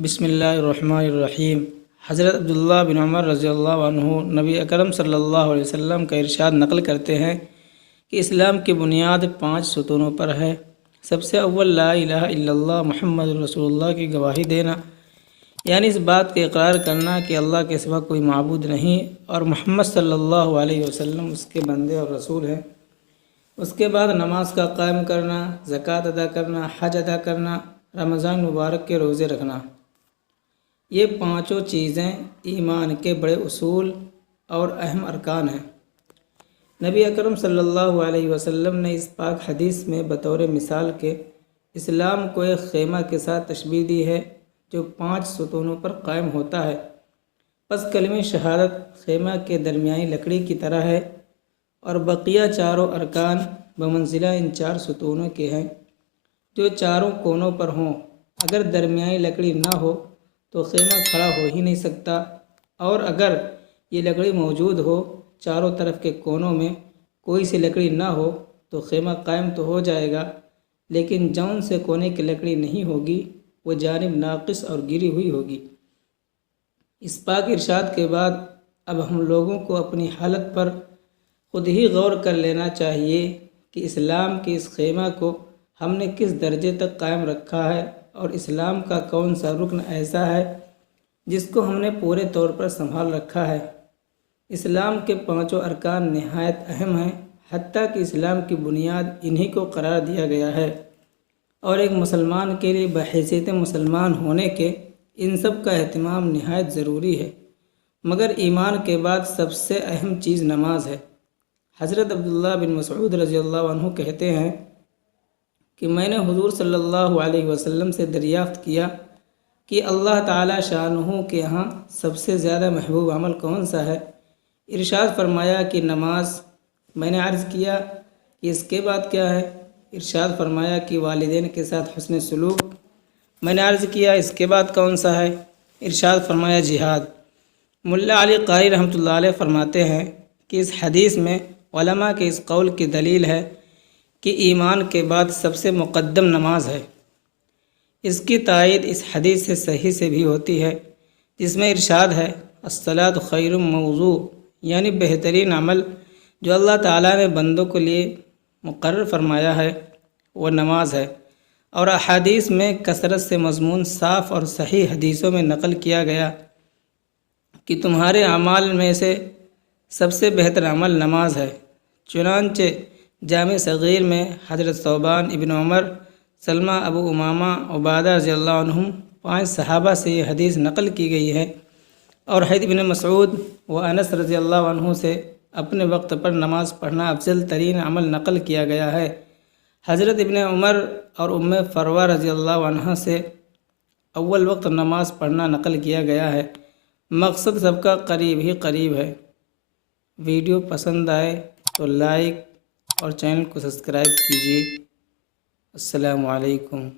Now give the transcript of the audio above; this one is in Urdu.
بسم اللہ الرحمن الرحیم۔ حضرت عبداللہ بن عمر رضی اللہ عنہ نبی اکرم صلی اللہ علیہ وسلم کا ارشاد نقل کرتے ہیں کہ اسلام کی بنیاد 5 ستونوں پر ہے۔ سب سے اول لا الہ الا اللہ محمد رسول اللہ کی گواہی دینا، یعنی اس بات کا اقرار کرنا کہ اللہ کے سوا کوئی معبود نہیں اور محمد صلی اللہ علیہ وسلم اس کے بندے اور رسول ہیں۔ اس کے بعد نماز کا قائم کرنا، زکوٰۃ ادا کرنا، حج ادا کرنا، رمضان مبارک کے روزے رکھنا۔ یہ 5 چیزیں ایمان کے بڑے اصول اور اہم ارکان ہیں۔ نبی اکرم صلی اللہ علیہ وسلم نے اس پاک حدیث میں بطور مثال کے اسلام کو ایک خیمہ کے ساتھ تشبیہ دی ہے جو 5 ستونوں پر قائم ہوتا ہے۔ پس کلمہ شہادت خیمہ کے درمیانی لکڑی کی طرح ہے اور بقیہ چاروں ارکان بمنزلہ ان 4 ستونوں کے ہیں جو چاروں کونوں پر ہوں۔ اگر درمیانی لکڑی نہ ہو تو خیمہ کھڑا ہو ہی نہیں سکتا، اور اگر یہ لکڑی موجود ہو چاروں طرف کے کونوں میں کوئی سی لکڑی نہ ہو تو خیمہ قائم تو ہو جائے گا، لیکن جون سے کونے کی لکڑی نہیں ہوگی وہ جانب ناقص اور گری ہوئی ہوگی۔ اس پاک ارشاد کے بعد اب ہم لوگوں کو اپنی حالت پر خود ہی غور کر لینا چاہیے کہ اسلام کے اس خیمہ کو ہم نے کس درجے تک قائم رکھا ہے اور اسلام کا کون سا رکن ایسا ہے جس کو ہم نے پورے طور پر سنبھال رکھا ہے۔ اسلام کے 5 ارکان نہایت اہم ہیں، حتیٰ کہ اسلام کی بنیاد انہی کو قرار دیا گیا ہے، اور ایک مسلمان کے لیے بحیثیت مسلمان ہونے کے ان سب کا اہتمام نہایت ضروری ہے۔ مگر ایمان کے بعد سب سے اہم چیز نماز ہے۔ حضرت عبداللہ بن مسعود رضی اللہ عنہ کہتے ہیں کہ میں نے حضور صلی اللہ علیہ وسلم سے دریافت کیا کہ اللہ تعالی شانہ کے یہاں سب سے زیادہ محبوب عمل کون سا ہے؟ ارشاد فرمایا کہ نماز۔ میں نے عرض کیا کہ اس کے بعد کیا ہے؟ ارشاد فرمایا کہ والدین کے ساتھ حسن سلوک۔ میں نے عرض کیا اس کے بعد کون سا ہے؟ ارشاد فرمایا جہاد۔ ملا علی قاری رحمۃ اللہ علیہ فرماتے ہیں کہ اس حدیث میں علماء کے اس قول کی دلیل ہے کہ ایمان کے بعد سب سے مقدم نماز ہے۔ اس کی تائید اس حدیث سے صحیح سے بھی ہوتی ہے جس میں ارشاد ہے الصلاۃ خیر موضوع، یعنی بہترین عمل جو اللہ تعالیٰ نے بندوں کے لیے مقرر فرمایا ہے وہ نماز ہے، اور احادیث میں کثرت سے مضمون صاف اور صحیح حدیثوں میں نقل کیا گیا کہ تمہارے اعمال میں سے سب سے بہتر عمل نماز ہے۔ چنانچہ جامع صغیر میں حضرت ثوبان ابن عمر، سلمہ ابو امامہ، عبادہ رضی اللہ عنہم 5 صحابہ سے یہ حدیث نقل کی گئی ہے، اور حید بن مسعود و انس رضی اللہ عنہ سے اپنے وقت پر نماز پڑھنا افضل ترین عمل نقل کیا گیا ہے۔ حضرت ابن عمر اور ام فروہ رضی اللہ عنہ سے اول وقت نماز پڑھنا نقل کیا گیا ہے۔ مقصد سب کا قریب ہی قریب ہے۔ ویڈیو پسند آئے تو لائک اور چینل کو سبسکرائب کیجیے۔ السلام علیکم۔